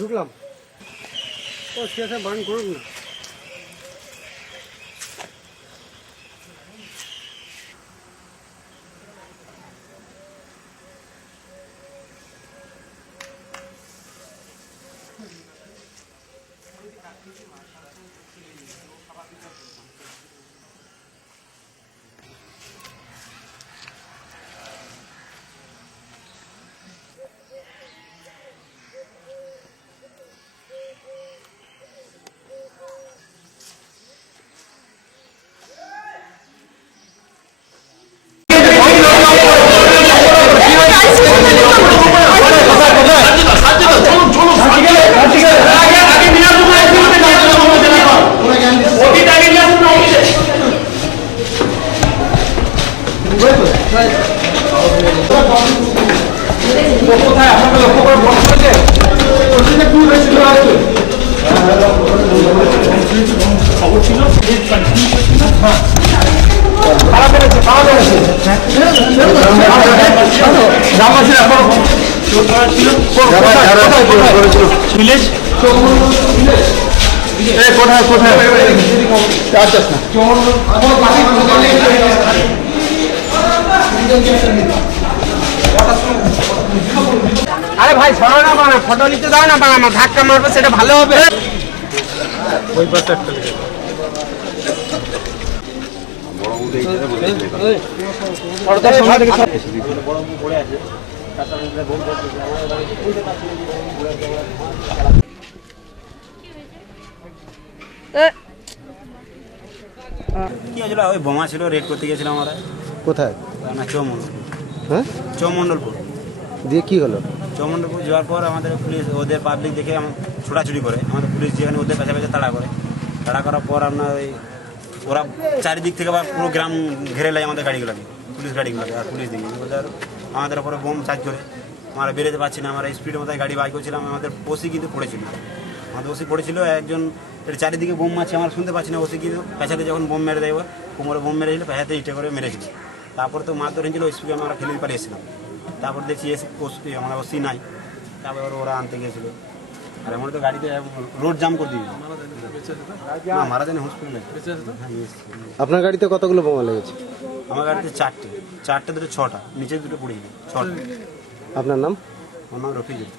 ঢুকলাম ও শেষে বান করুক না। আরে ভাই সরো না বানা, ফটো নিতে দাও না বানা, ধাক্কা মারবে সেটা ভালো হবে। ওই পাশে একটা কি হয়েছিল? ওই বোমা ছিল, রেড করতে গেছিলাম আমরা। কোথায়? না, চৌমন্ডল। হ্যাঁ, চৌমন্ডলপুর। দিয়ে কি হলো? চৌমন্ডলপুর যাওয়ার পর আমাদের পুলিশ, ওদের পাবলিক দেখে ছোটাছুটি করে, আমাদের পুলিশ যেখানে ওদের কাছে কাছে তাড়া করে। তাড়া করার পর আপনার ওই ওরা চারিদিক থেকে আবার পুরো গ্রাম ঘেরে নেয় আমাদের গাড়িগুলোকে, পুলিশ গাড়িগুলোকে। আর পুলিশ দিকে ওদের আমাদের ওপরে বোম চার্জ করে, আমরা বেরোতে পারছি না। আমরা স্পিডের মধ্যে গাড়ি বাইক করছিলাম, আমাদের ওসি কিন্তু পড়েছিল, আমাদের ওসি পড়েছিল একজন। চারিদিকে বোম মারছে, আমরা শুনতে পাচ্ছি না। ওসি কিন্তু পেছাতে যখন বোম মেরে দেয়, কোমরে বোম মেরেছিল, পেছাতে ইটে করে মেরেছিল। তারপরে তো মারধর হয়েছিল, স্পিডে আমরা ফেলে পালিয়েছিলাম। তারপর দেখছি আমরা ওসি নাই, তারপর ওরা আনতে গিয়েছিল। আর আমরা তো গাড়িতে রোড জাম করে দিয়েছি। না, মারা যায়নি, হসপিটালে। আপনার গাড়িতে কতগুলো বোমা লেগেছে? আমার গাড়িতে চারটে, দুটো ছটা, নিচে দুটো পড়ে গেছে, ছটা। আপনার নাম? আমার নাম রফিকুল।